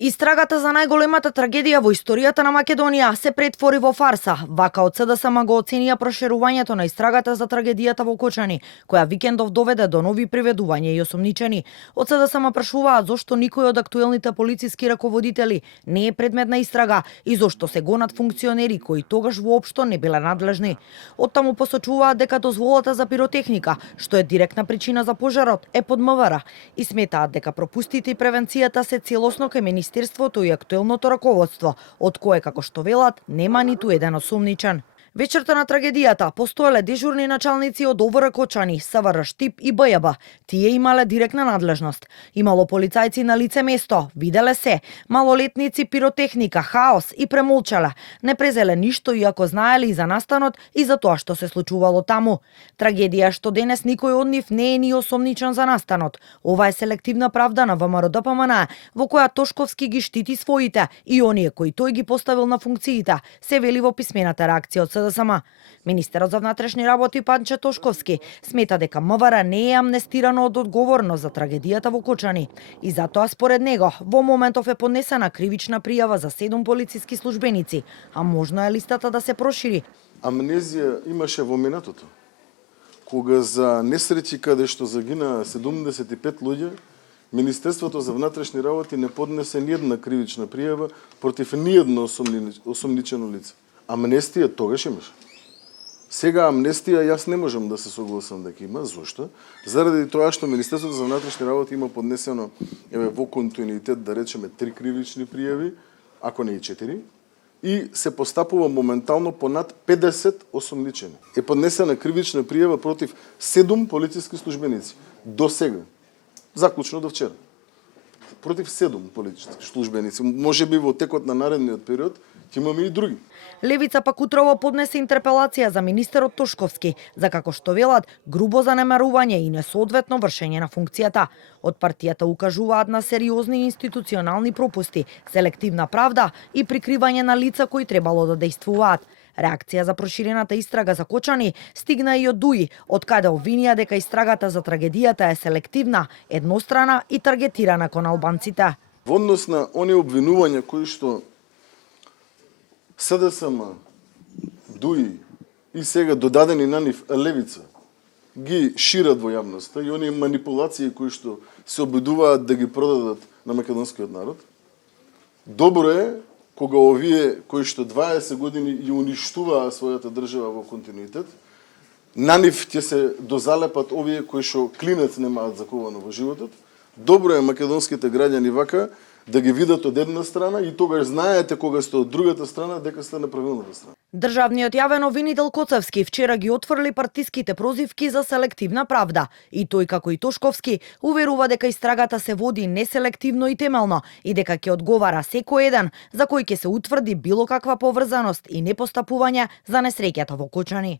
Истрагата за најголемата трагедија во историјата на Македонија се претвори во фарса. Вака од СДСМ го оценија проширувањето на истрагата за трагедијата во Кочани, која викендов доведе до нови приведувања и осомничени. Од СДСМ прашуваат зошто никој од актуелните полициски раководители не е предмет на истрага и зошто се гонат функционери кои тогаш воопшто не биле надлежни. Оттаму посочуваат дека дозволата за пиротехника, што е директна причина за пожарот, е под МВР и сметаат дека пропустите и превенцијата се целосно кај Министерството и актуелното раководство, од кое, како што велат, нема ниту еден осумничен. Вечерта на трагедијата постоеле дежурни началници од ОВР Кочани, СВР Штип и БЈБ. Тие имале директна надлежност. Имало полицајци на лице место, виделе се, малолетници, пиротехника, хаос и премолчале. Не презеле ништо иако знаеле и за настанот и за тоа што се случувало таму. Трагедија што денес никој од нив не е ни осомничен за настанот. Ова е селективна правда на ВМРО-ДПМН, во која Тошковски ги штити своите и оние кои тој ги поставил на функциите, се вели во писмената реакција од СДСМ. Министерот за внатрешни работи Панче Тошковски смета дека МВР не е амнестирано од одговорност за трагедијата во Кочани и затоа според него во моментов е поднесена кривична пријава за 7 полициски службеници, а можно е листата да се прошири. Амнезија имаше во минатото, кога за несреќи каде што загина 75 луѓе, Министерството за внатрешни работи не поднесе ни една кривична пријава против ни едно осомничено лице. Амнестија тогаш имаше. Сега амнестија јас не можам да се согласам дека има. Зошто? Заради тоа што Министерството за внатрешни работи има поднесено во континуитет, да речеме, 3 кривични пријави, ако не и 4, и се постапува моментално понад 50 осомничени. Е поднесена кривична пријава против 7 полициски службеници. До сега. Заклучно до вчера. Против 7 политички службеници. Може би во текот на наредниот период ќе имаме и други. Левица пак утрово поднесе интерпелација за министерот Тошковски, за како што велат грубо занемарување и несоодветно вршење на функцијата. Од партијата укажуваат на сериозни институционални пропусти, селективна правда и прикривање на лица кои требало да дејствуваат. Реакција за проширената истрага за Кочани стигна и од ДУИ, од каде обвинија дека истрагата за трагедијата е селективна, еднострана и таргетирана кон албанците. Во однос на оние обвинувања кои што СДСМ, ДУИ и сега додадени на нив левица ги шират во јавноста и оние манипулации кои што се обидуваат да ги продадат на македонскиот народ, добро е кога овие кои што 20 години ја уништуваа својата држава во континуитет, на нив ќе се дозалепат овие кои што клинец немаат заковано во животот. Добро е македонските граѓани вака да ги видат од една страна и тогаш знаете кога сте од другата страна дека сте на правилната страна. Државниот јавен обвинител Коцевски вчера ги отфрли партиските прозивки за селективна правда и тој како и Тошковски уверува дека истрагата се води неселективно и темелно и дека ќе одговара секој еден за кој ќе се утврди било каква поврзаност и непостапување за несреќата во Кочани.